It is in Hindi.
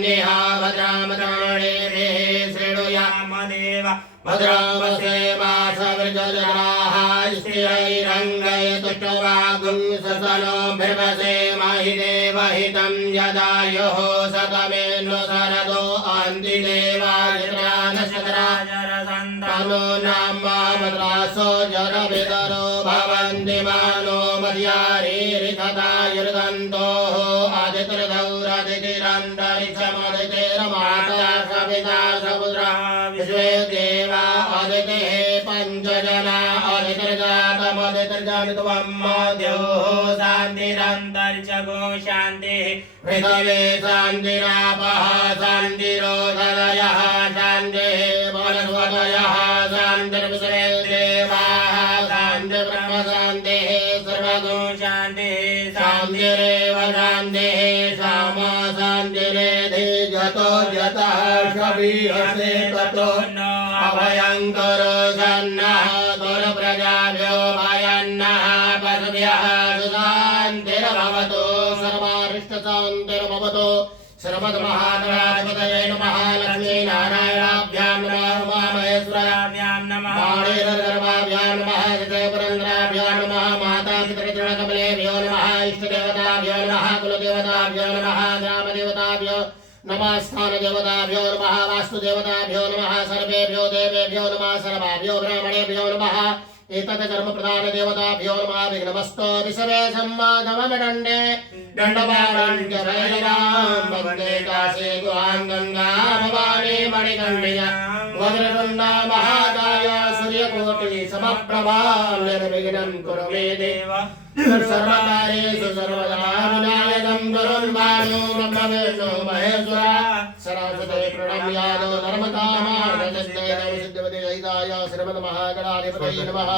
नेहा भद्रामताणे श्रेणुयामदेव भद्रामसेवासवृजजनाः स्थिरैरङ्गयतुष्टवागुं ससनो भृवसे महि देवहितं यदायुः सतमेनो शरदो अन्ति देवायत्रानशतराजरसन्तनो नाम्मा भद्रासो जनविदरो भवन्ति मानो मर्यारीरिथतायुर्गन्तोः आदित्यरदौरदितिरन्तरिक्षमदितिरमाता सविता समुद्रा विश्वे देवा आदितेः पञ्चजना आदित्यर्जातमदित्यर्जनित्वं द्योः शान्तिरन्तरिक्षगो शान्तिः पृथिवी शान्तिरापः शान्तिरोधयः शान्तिः वनस्पतयः शान्तिर्विश्वे देवाः शान्तिर्ब्रह्म शान्तिः सर्वगो शान्तिः शान्तिरेव शान्तिः सामा शान्तिरेधि जतो जतः शबीहसे ततो अभयङ्कर सन्नः कुलप्रजाभ्यो भयन्नः पशुभ्यः सुशान्तिर्भवतु सर्वारिष्टशान्तिर्भवतु श्रीमद्महागणाधिपतये नमः लक्ष्मीनारायणाभ्यां नमः उमामहेश्वराभ्यां नमः वाणीरगर्भाभ्यां नमः हृदयपुरन्द्राभ्यां नमः मातापितृचरणकमलेभ्यो नमः इष्टदेवताभ्यो नमः कुलदेवताभ्यो नमः ग्रामदेवताभ्यो नमः स्थानदेवताभ्यो नमः वास्तुदेवताभ्यो नमः सर्वेभ्यो देवेभ्यो नमः सर्वाभ्यो ब्राह्मणेभ्यो नमः एतत् कर्मप्रधानदेवताभ्यो नमः विघ्नमस्तो विषवे सम्माधवमदण्डे दण्डपाणिञ्जरैरां वन्दे काशे गुहां गङ्गा भवानी मणिकण्डिया वज्रतुण्डा महाकाय सूर्यकोटि समप्रभा निर्विघ्नं कुरु मे देव सर्वकार्येषु सर्वदा विनायकं गुरुर्वाणो ब्रह्मविष्णु महेश्वरा सरस्वती प्रणम्यादो धर्मकामार्थसिद्धये सिद्धवते सहिताय श्रीमद्महागणाधिपतये नमः।